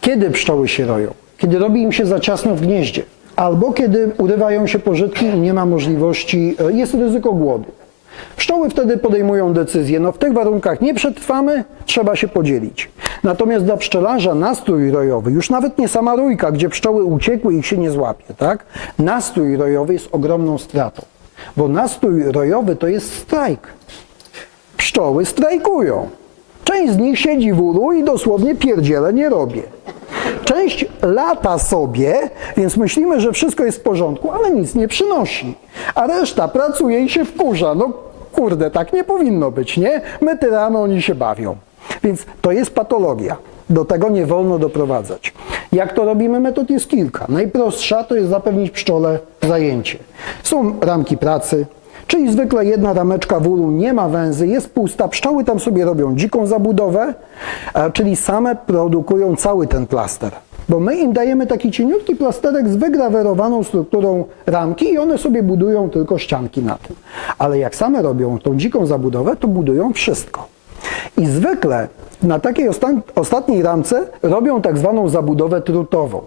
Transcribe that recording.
Kiedy pszczoły się roją? Kiedy robi im się za ciasno w gnieździe, albo kiedy urywają się pożytki i nie ma możliwości, e, jest ryzyko głodu. Pszczoły wtedy podejmują decyzję, no w tych warunkach nie przetrwamy, trzeba się podzielić. Natomiast dla pszczelarza nastrój rojowy, już nawet nie sama rójka, gdzie pszczoły uciekły i ich się nie złapie, tak? Nastrój rojowy jest ogromną stratą, bo nastrój rojowy to jest strajk. Pszczoły strajkują. Część z nich siedzi w ulu i dosłownie pierdziele nie robię. Część lata sobie, więc myślimy, że wszystko jest w porządku, ale nic nie przynosi. A reszta pracuje i się wkurza. No kurde, tak nie powinno być, nie? My tyramy, oni się bawią. Więc to jest patologia. Do tego nie wolno doprowadzać. Jak to robimy? Metod jest kilka. Najprostsza to jest zapewnić pszczole zajęcie. Są ramki pracy, Czyli zwykle jedna rameczka w ulu nie ma węzy, jest pusta, pszczoły tam sobie robią dziką zabudowę, e, czyli same produkują cały ten plaster. Bo my im dajemy taki cieniutki plasterek z wygrawerowaną strukturą ramki i one sobie budują tylko ścianki na tym. Ale jak same robią tą dziką zabudowę, to budują wszystko. I zwykle na takiej osta- ostatniej ramce robią tak zwaną zabudowę trutową.